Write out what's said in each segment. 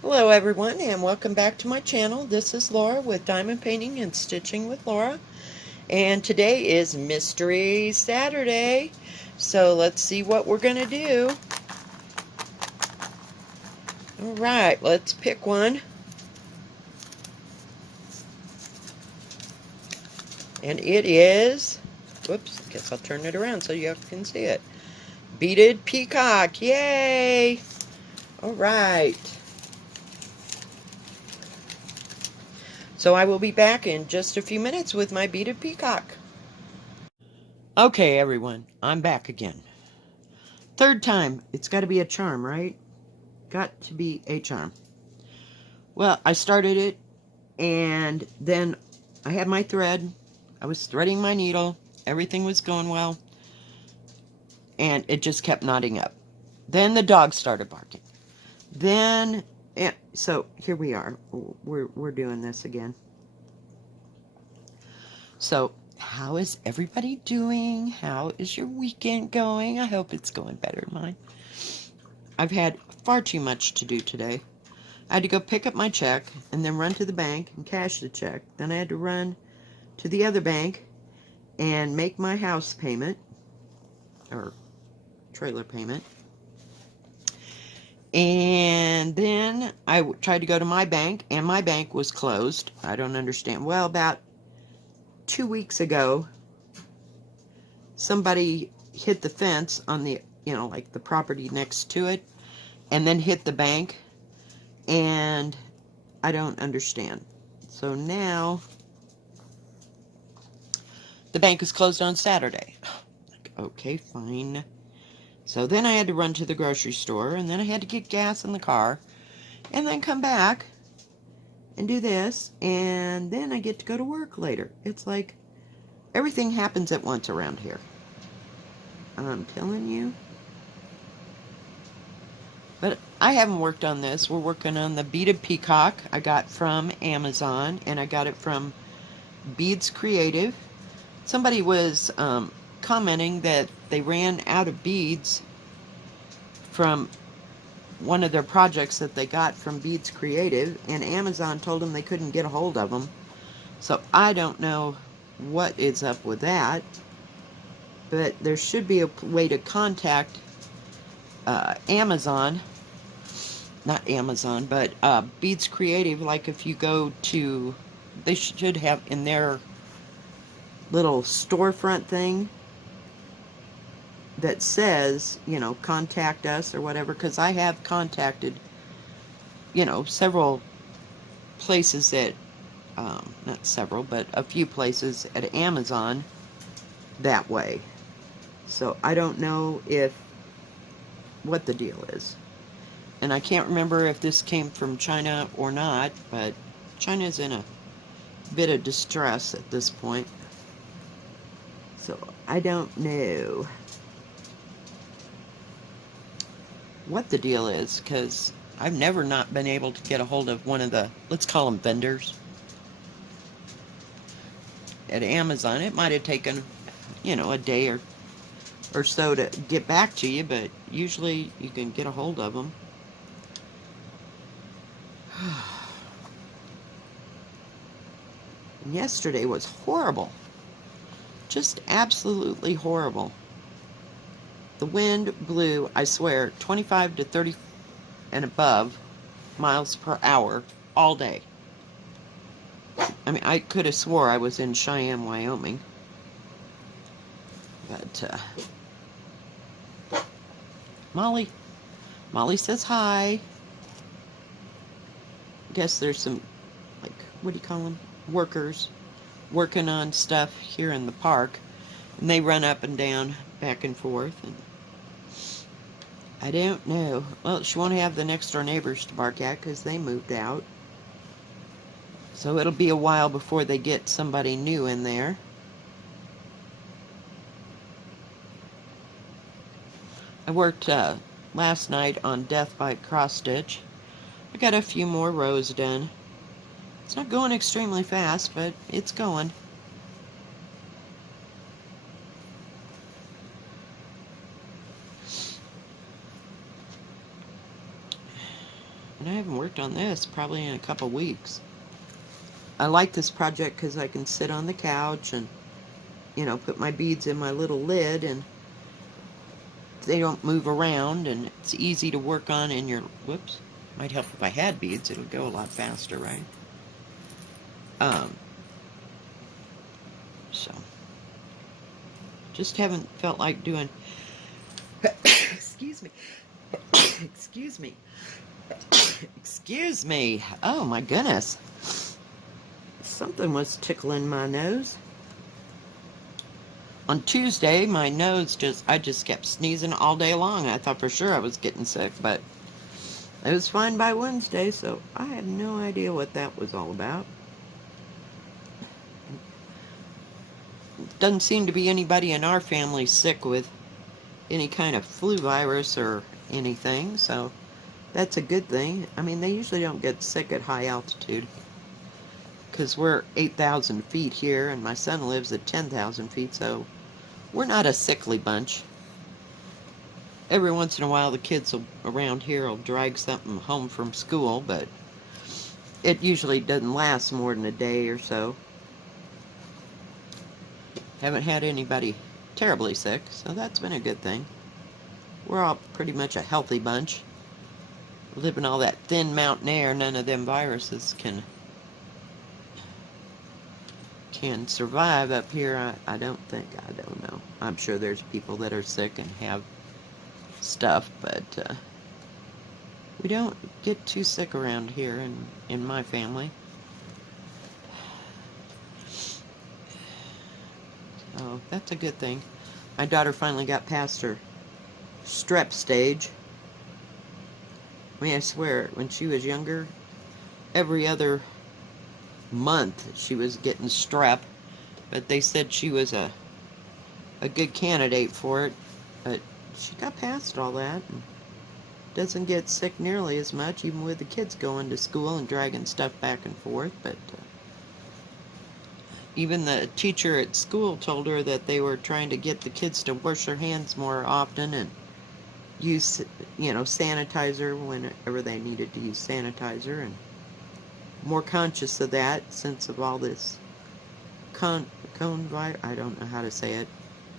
Hello everyone and welcome back to my channel. This is Laura with Diamond Painting and Stitching with Laura. And today is Mystery Saturday. So let's see what we're going to do. Alright, let's pick one. And it is, whoops, I guess I'll turn it around so you can see it. Beaded Peacock, yay! Alright. So I will be back in just a few minutes with my beaded peacock. Okay everyone, I'm back again. Third time, it's got to be a charm, right? Got to be a charm. Well, I started it, and then I had my thread. I was threading my needle. Everything was going well, and it just kept knotting up. Then the dog started barking. Then, so here we are. We're doing this again. So, how is everybody doing? How is your weekend going? I hope it's going better than mine. I've had far too much to do today. I had to go pick up my check and then run to the bank and cash the check. Then I had to run to the other bank and make my house payment, or trailer payment. And then I tried to go to my bank, and my bank was closed. I don't understand. Well, about 2 weeks ago, somebody hit the fence on the, like the property next to it, and then hit the bank, and I don't understand. So now the bank is closed on Saturday. Okay, fine. So then I had to run to the grocery store, and then I had to get gas in the car, and then come back and do this, and then I get to go to work later. It's like everything happens at once around here. I'm telling you. But I haven't worked on this. We're working on the beaded peacock I got from Amazon, and I got it from Beads Creative. Somebody was commenting that they ran out of beads from one of their projects that they got from Beads Creative, and Amazon told them they couldn't get a hold of them. So I don't know what is up with that, but there should be a way to contact Amazon, not Amazon, but Beads Creative. Like if you go to, they should have in their little storefront thing that says, contact us or whatever, because I have contacted, several places at, not several, but a few places at Amazon that way. So I don't know what the deal is. And I can't remember if this came from China or not, but China's in a bit of distress at this point. So I don't know what the deal is, because I've never not been able to get a hold of one of the, let's call them vendors, at Amazon. It might have taken, a day or so to get back to you, but usually you can get a hold of them. And yesterday was horrible. Just absolutely horrible. The wind blew, I swear, 25 to 30 and above miles per hour all day. I mean, I could have swore I was in Cheyenne, Wyoming. But, Molly says hi. I guess there's some, like, what do you call them? Workers working on stuff here in the park. And they run up and down, back and forth. And I don't know. Well, she won't have the next door neighbors to bark at because they moved out. So it'll be a while before they get somebody new in there. I worked last night on Death by Cross Stitch. I got a few more rows done. It's not going extremely fast, but it's going. And I have haven't worked on this probably in a couple weeks. I like this project because I can sit on the couch and, put my beads in my little lid, and they don't move around, and it's easy to work on in your, whoops, might help if I had beads, it would go a lot faster, right? So, just haven't felt like doing, excuse me, excuse me, excuse me, oh my goodness, something was tickling my nose. On Tuesday, my nose I just kept sneezing all day long. I thought for sure I was getting sick, but it was fine by Wednesday, so I have no idea what that was all about. Doesn't seem to be anybody in our family sick with any kind of flu virus or anything, so that's a good thing. I mean, they usually don't get sick at high altitude because we're 8,000 feet here, and my son lives at 10,000 feet, so we're not a sickly bunch. Every once in a while, the kids around here will drag something home from school, but it usually doesn't last more than a day or so. Haven't had anybody terribly sick, so that's been a good thing. We're all pretty much a healthy bunch. Living all that thin mountain air, none of them viruses can survive up here. I don't think. I don't know. I'm sure there's people that are sick and have stuff, but we don't get too sick around here in my family. So that's a good thing. My daughter finally got past her strep stage. I mean, I swear, when she was younger, every other month she was getting strep, but they said she was a good candidate for it, but she got past all that and doesn't get sick nearly as much, even with the kids going to school and dragging stuff back and forth. But even the teacher at school told her that they were trying to get the kids to wash their hands more often and use, sanitizer whenever they needed to use sanitizer, and more conscious of that since of all this I don't know how to say it.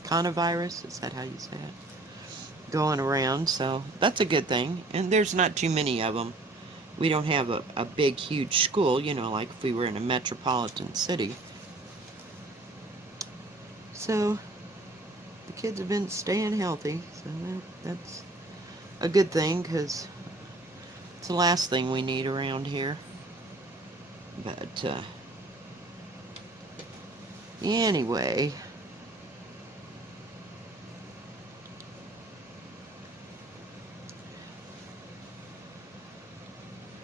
Coronavirus, is that how you say it? Going around, so that's a good thing. And there's not too many of them. We don't have a big, huge school, like if we were in a metropolitan city. So the kids have been staying healthy, so that's a good thing, because it's the last thing we need around here. But anyway,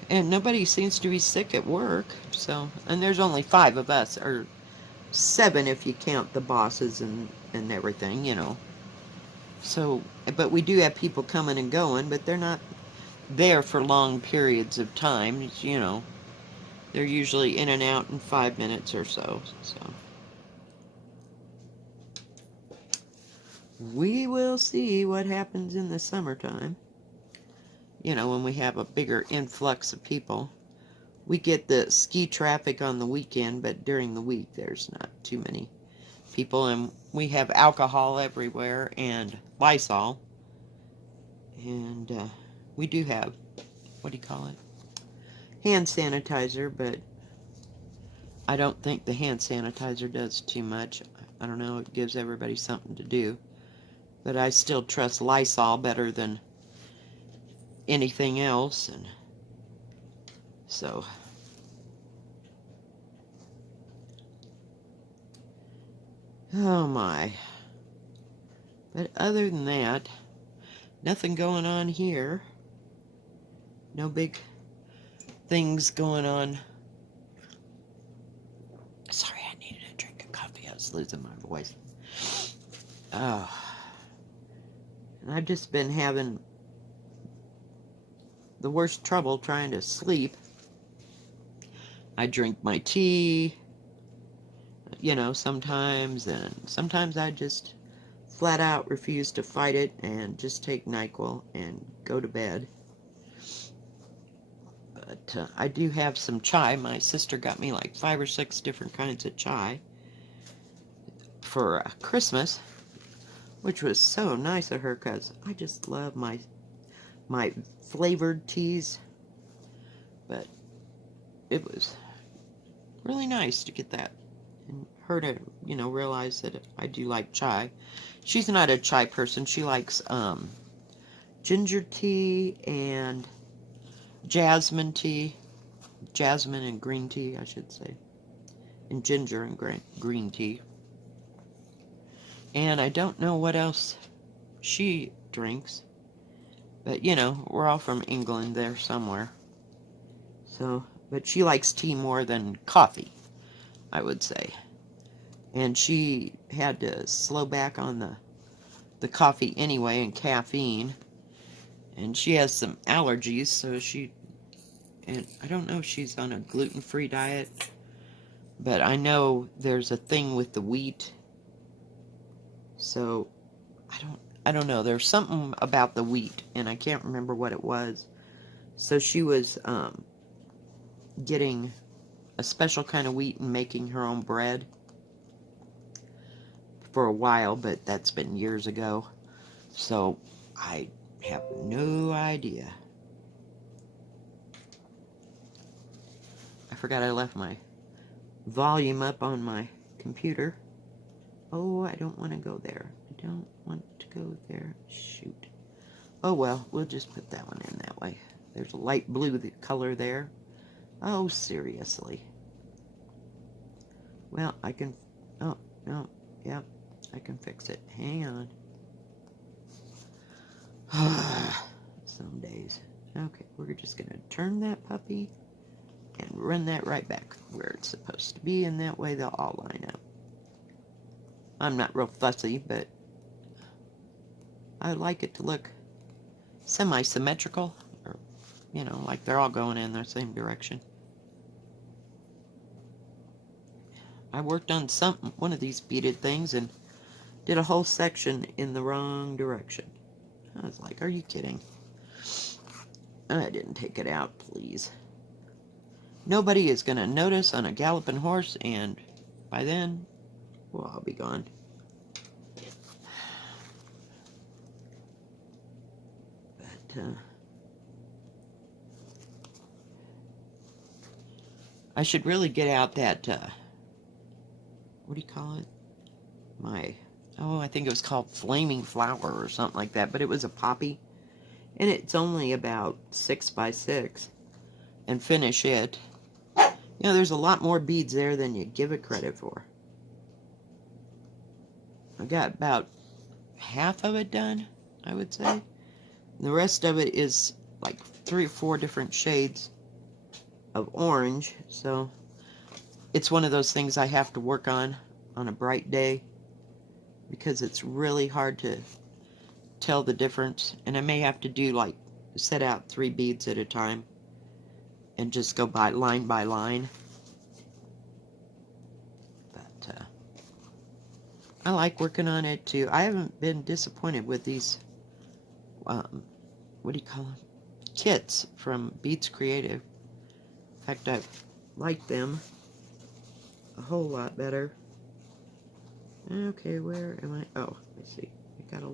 and nobody seems to be sick at work, so, and there's only 5 of us, or 7 if you count the bosses and everything, So, but we do have people coming and going, but they're not there for long periods of time. It's, they're usually in and out in 5 minutes or so. So we will see what happens in the summertime. When we have a bigger influx of people. We get the ski traffic on the weekend, but during the week there's not too many people, and we have alcohol everywhere and Lysol, and we do have, what do you call it, hand sanitizer, but I don't think the hand sanitizer does too much. I don't know, it gives everybody something to do, but I still trust Lysol better than anything else, and so oh my. But other than that, nothing going on here. No big things going on. Sorry, I needed a drink of coffee. I was losing my voice. Oh. And I've just been having the worst trouble trying to sleep. I drink my tea, sometimes, and sometimes I just flat out refuse to fight it and just take NyQuil and go to bed. But I do have some chai. My sister got me like 5 or 6 different kinds of chai for Christmas, which was so nice of her because I just love my flavored teas. But it was really nice to get that and her to, realize that I do like chai. She's not a chai person. She likes ginger tea and jasmine tea. Jasmine and green tea, I should say. And ginger and green tea. And I don't know what else she drinks. But, we're all from England there somewhere. So, but she likes tea more than coffee, I would say. And she had to slow back on the coffee anyway and caffeine. And she has some allergies, so and I don't know if she's on a gluten-free diet, but I know there's a thing with the wheat. So I don't know. There's something about the wheat, and I can't remember what it was. So she was getting a special kind of wheat and making her own bread for a while, but that's been years ago. So I have no idea. I forgot I left my volume up on my computer. Oh, I don't want to go there. I don't want to go there. Shoot. Oh well, we'll just put that one in that way. There's a light blue color there. Oh, seriously. Well, I can... Oh, no. Yep, I can fix it. Hang on. Some days. Okay, we're just going to turn that puppy and run that right back where it's supposed to be, and that way they'll all line up. I'm not real fussy, but I like it to look semi-symmetrical, or, like they're all going in the same direction. I worked on one of these beaded things and did a whole section in the wrong direction. I was like, are you kidding? I didn't take it out, please. Nobody is going to notice on a galloping horse, and by then, well, I'll be gone. But, I should really get out that, what do you call it? I think it was called Flaming Flower or something like that, but it was a poppy, and it's only about 6 by 6, and finish it. There's a lot more beads there than you give it credit for. I got about half of it done, I would say. The rest of it is like 3 or 4 different shades of orange, so it's one of those things I have to work on a bright day, because it's really hard to tell the difference, and I may have to do set out 3 beads at a time and just go by line, but I like working on it too. I haven't been disappointed with these what do you call them, kits from Beads Creative. In fact, I like them a whole lot better. Okay, where am I? Oh, I see. I got a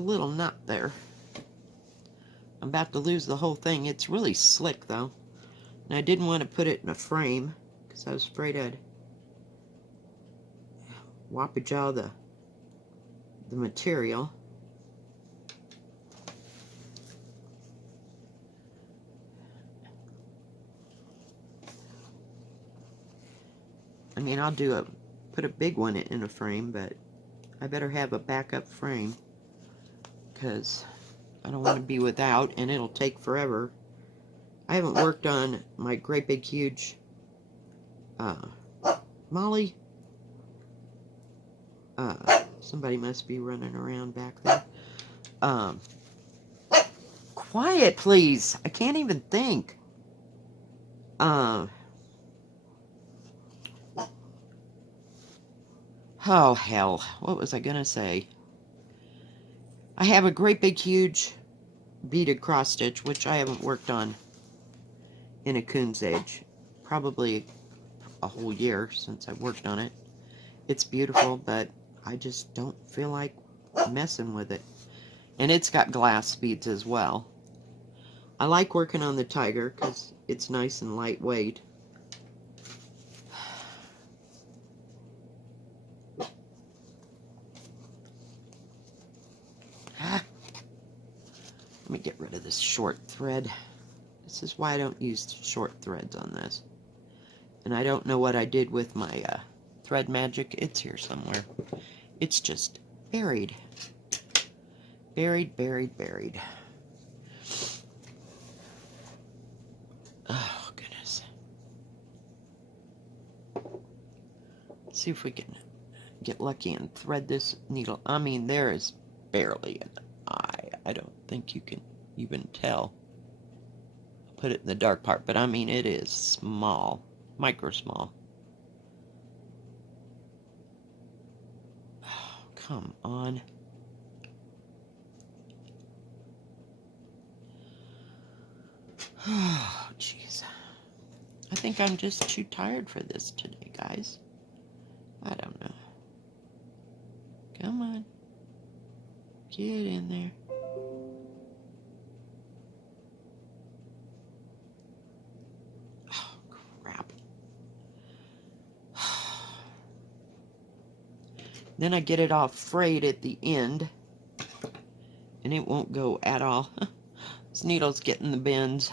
little knot there. I'm about to lose the whole thing. It's really slick, though. And I didn't want to put it in a frame, because I was afraid I'd wappajaw the material. I mean, I'll put a big one in a frame, but I better have a backup frame, because I don't want to be without, and it'll take forever. I haven't worked on my great big huge Molly. Somebody must be running around back there. Quiet, please. I can't even think. Oh, hell. What was I going to say? I have a great big huge beaded cross stitch, which I haven't worked on in a coon's age. Probably a whole year since I worked on it. It's beautiful, but I just don't feel like messing with it. And it's got glass beads as well. I like working on the tiger because it's nice and lightweight. Let me get rid of this short thread. This is why I don't use short threads on this. And I don't know what I did with my thread magic. It's here somewhere. It's just buried. Buried, buried, buried. Oh, goodness. Let's see if we can get lucky and thread this needle. I mean, there is barely an eye. I don't think you can even tell. I'll put it in the dark part, but I mean, it is small. Micro small. Oh, come on. Oh, jeez. I think I'm just too tired for this today, guys. I don't know. Come on. Get in there. Oh, crap. Then I get it all frayed at the end. And it won't go at all. This needle's getting the bends.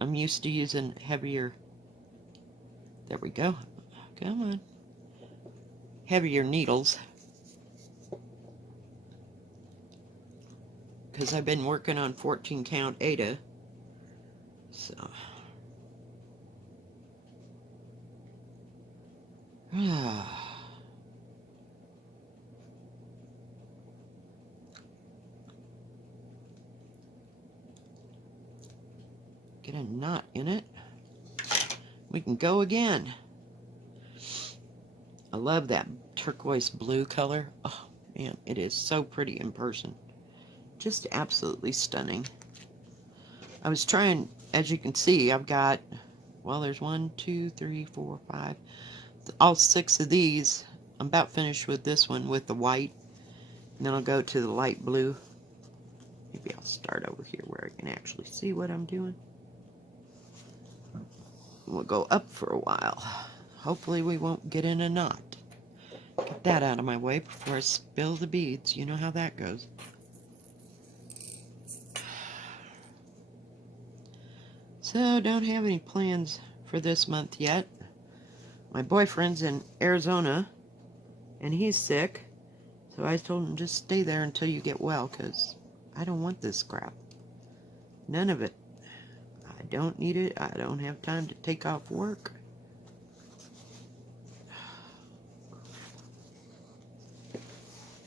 I'm used to using heavier. There we go. Come on. Heavier needles. Because I've been working on 14 count Ada. So. Get a knot in it. We can go again. I love that turquoise blue color. Oh man, it is so pretty in person. Just absolutely stunning. I was trying, as you can see, I've got, well, there's 1, 2, 3, 4, 5, all 6 of these. I'm about finished with this one with the white. And then I'll go to the light blue. Maybe I'll start over here where I can actually see what I'm doing. We'll go up for a while. Hopefully we won't get in a knot. Get that out of my way before I spill the beads. You know how that goes. So, don't have any plans for this month yet. My boyfriend's in Arizona, and he's sick. So I told him, just stay there until you get well, because I don't want this crap. None of it. I don't need it. I don't have time to take off work.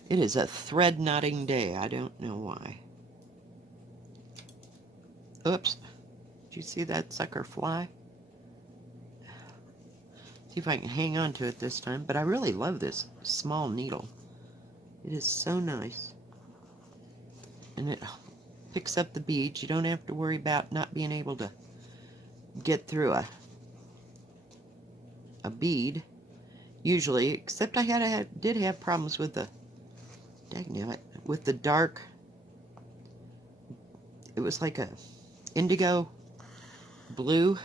It is a thread knotting day. I don't know why. Oops. Did you see that sucker fly? See if I can hang on to it this time. But I really love this small needle. It is so nice. And it picks up the beads. You don't have to worry about not being able to get through a bead. Usually, except I did have problems with the, dagnabbit, with the dark, it was like a indigo blue.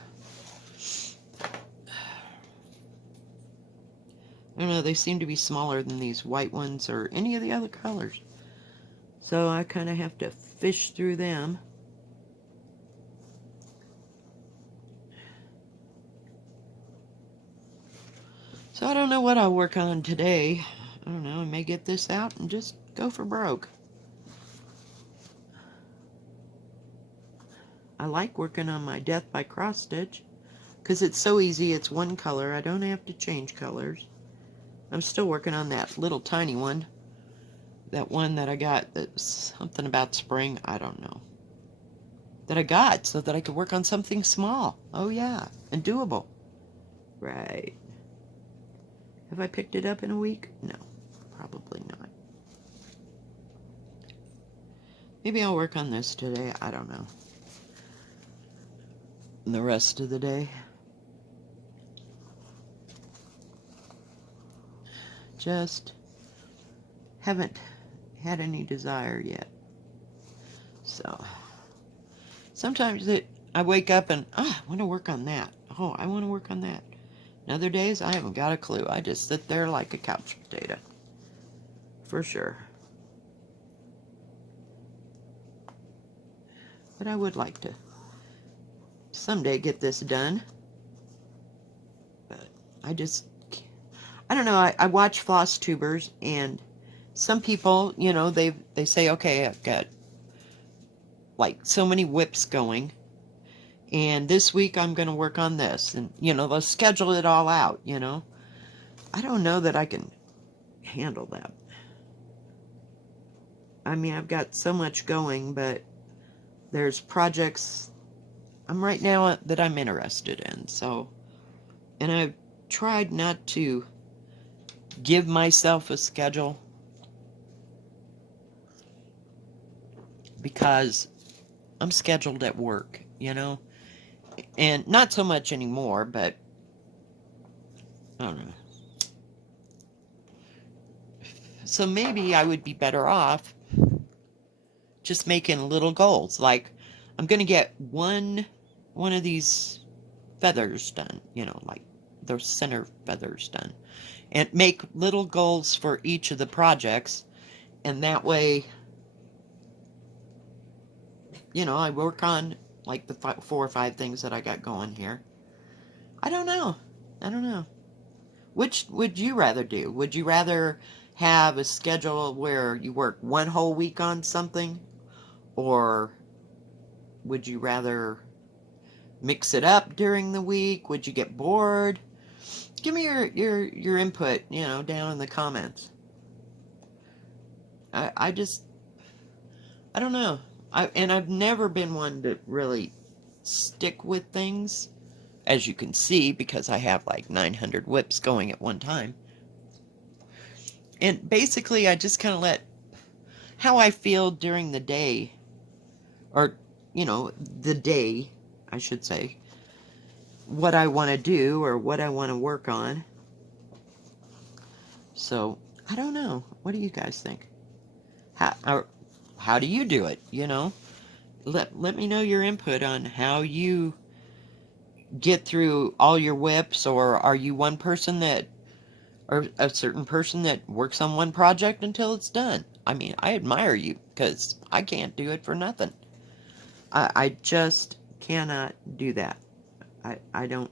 I don't know, they seem to be smaller than these white ones or any of the other colors. So I kind of have to fish through them. So I don't know what I'll work on today. I don't know, I may get this out and just go for broke. I like working on my Death by Cross Stitch because it's so easy. It's one color. I don't have to change colors. I'm still working on that little tiny one. That one that I got that's something about spring. I don't know. That I got so that I could work on something small. Oh yeah, and doable. Right. Have I picked it up in a week? No, probably not. Maybe I'll work on this today. I don't know. the rest of the day. Just haven't had any desire yet. So sometimes I wake up and I want to work on that. Oh, I want to work on that. And other days I haven't got a clue. I just sit there like a couch potato. For sure. But I would like to someday get this done. But I don't know. I watch floss tubers, and some people, they say, okay, I've got like so many whips going, and this week I'm going to work on this, and they'll schedule it all out. I don't know that I can handle that. I mean, I've got so much going, but there's projects right now that I'm interested in. So, and I've tried not to give myself a schedule because I'm scheduled at work, and not so much anymore, but I don't know. So maybe I would be better off just making little goals. Like, I'm going to get one of these feathers done, like those center feathers done. And make little goals for each of the projects. And that way, I work on like the 4 or 5 things that I got going here. I don't know. Which would you rather do? Would you rather have a schedule where you work one whole week on something? Or would you rather mix it up during the week? Would you get bored? Give me your input, down in the comments. I don't know. I've never been one to really stick with things, as you can see, because I have like 900 whips going at one time. And basically, I just kind of let how I feel during the day, or, the day, I should say, what I want to do or what I want to work on. So, I don't know. What do you guys think? How do you do it, Let me know your input on how you get through all your whips, or are you one person or a certain person that works on one project until it's done? I mean, I admire you, because I can't do it for nothing. I just cannot do that. I don't.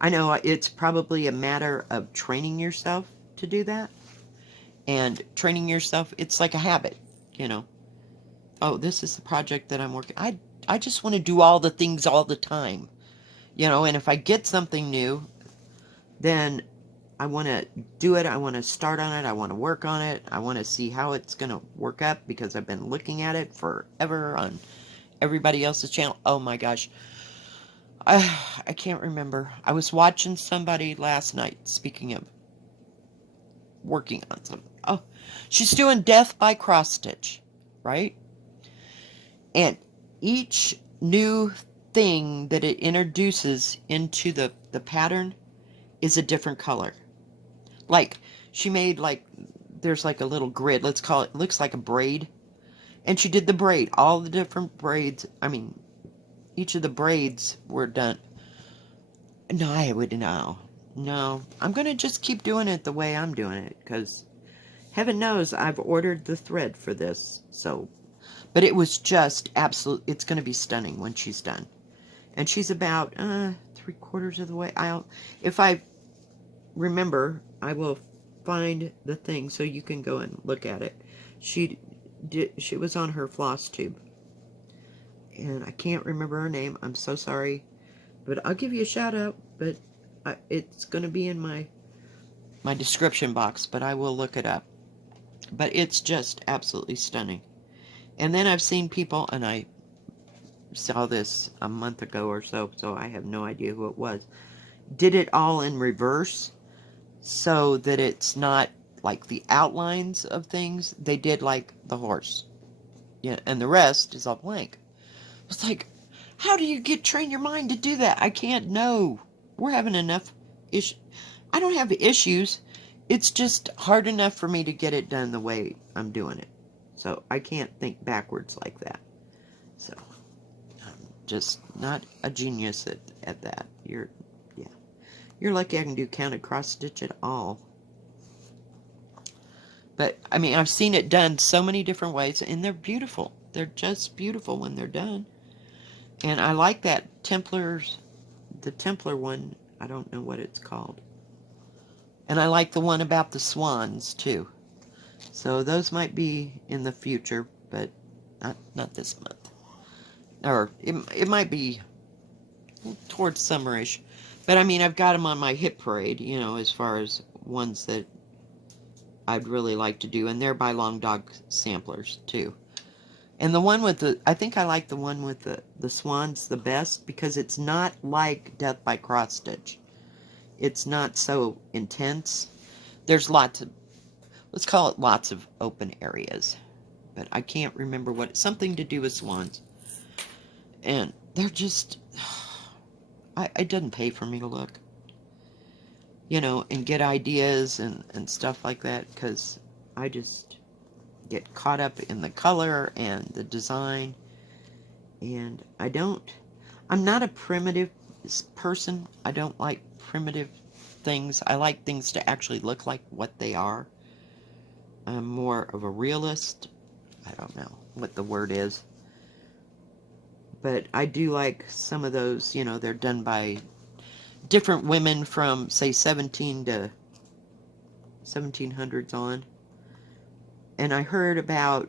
I know it's probably a matter of training yourself to do that. And training yourself, it's like a habit, Oh, this is the project that I'm working. I just want to do all the things all the time, and if I get something new, then I want to do it. I want to start on it. I want to work on it. I want to see how it's going to work up, because I've been looking at it forever on everybody else's channel. Oh my gosh. I can't remember. I was watching somebody last night, speaking of working on something. Oh, she's doing death by cross stitch, right? And each new thing that it introduces into the pattern is a different color. Like, she made, like, there's like a little grid, let's call it, looks like a braid. And she did the braid, all the different braids. I mean, each of the braids were done. No, I would know. No, I'm going to just keep doing it the way I'm doing it, because heaven knows I've ordered the thread for this. So, but it was just absolute. It's going to be stunning when she's done. And she's about 3/4 of the way out. If I remember, I will find the thing so you can go and look at it. She was on her floss tube. And I can't remember her name. I'm so sorry. But I'll give you a shout out. But it's going to be in my description box. But I will look it up. But it's just absolutely stunning. And then I've seen people, and I saw this a month ago or so I have no idea who it was, did it all in reverse, so that it's not like the outlines of things. They did like the horse. Yeah, and the rest is all blank. It's like, How do you train your mind to do that? I can't know. We're having enough issues. I don't have issues. It's just hard enough for me to get it done the way I'm doing it. So I can't think backwards like that. So I'm just not a genius at that. Yeah. You're lucky I can do counted cross stitch at all. But I mean, I've seen it done so many different ways, and they're beautiful. They're just beautiful when they're done. And I like that the Templar one. I don't know what it's called. And I like the one about the swans too. So those might be in the future, but not this month. Or it might be towards summerish. But I mean, I've got them on my hit parade, you know, as far as ones that I'd really like to do. And they're by Long Dog Samplers too. And the one with I think I like the one with the swans the best, because it's not like Death by Cross Stitch. It's not so intense. There's lots of, let's call it lots of open areas. But I can't remember what, something to do with swans. And they're just, it doesn't pay for me to look. You know, and get ideas and stuff like that, because I just get caught up in the color and the design. And I'm not a primitive person. I don't like primitive things. I like things to actually look like what they are. I'm more of a realist. I don't know what the word is. But I do like some of those, you know, they're done by different women from, say, 1700s on. And I heard about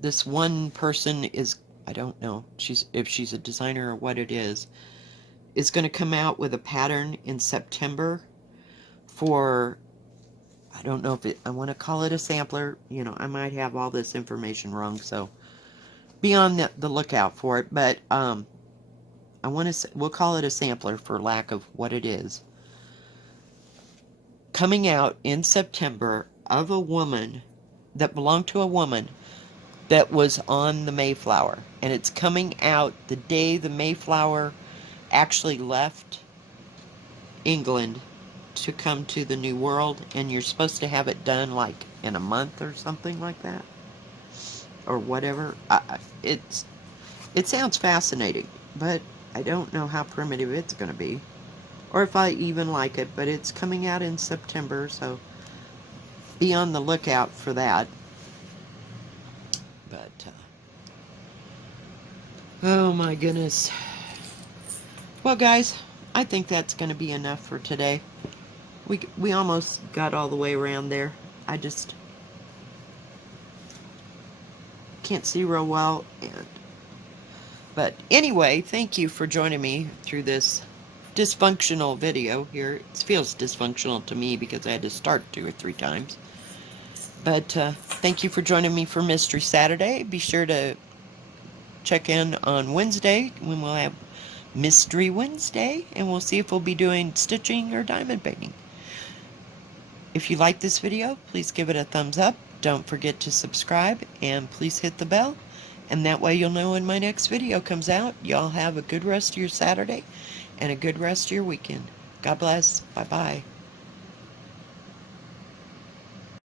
this one person I don't know if she's a designer or what it is going to come out with a pattern in September for, I don't know if I want to call it a sampler. You know, I might have all this information wrong, so be on the lookout for it. But we'll call it a sampler for lack of what it is. Coming out in September of a woman that belonged to a woman that was on the Mayflower. And it's coming out the day the Mayflower actually left England to come to the New World. And you're supposed to have it done like in a month or something like that. Or whatever. It sounds fascinating, but I don't know how primitive it's going to be. Or if I even like it. But it's coming out in September, so be on the lookout for that. But, oh my goodness. Well, guys, I think that's going to be enough for today. We almost got all the way around there. I just can't see real well. But anyway, thank you for joining me through this dysfunctional video here. It feels dysfunctional to me because I had to start 2 or 3 times. But thank you for joining me for Mystery Saturday. Be sure to check in on Wednesday when we'll have Mystery Wednesday, and we'll see if we'll be doing stitching or diamond painting. If you like this video, please give it a thumbs up. Don't forget to subscribe, and please hit the bell, and that way you'll know when my next video comes out. Y'all have a good rest of your Saturday and a good rest of your weekend. God bless. Bye-bye.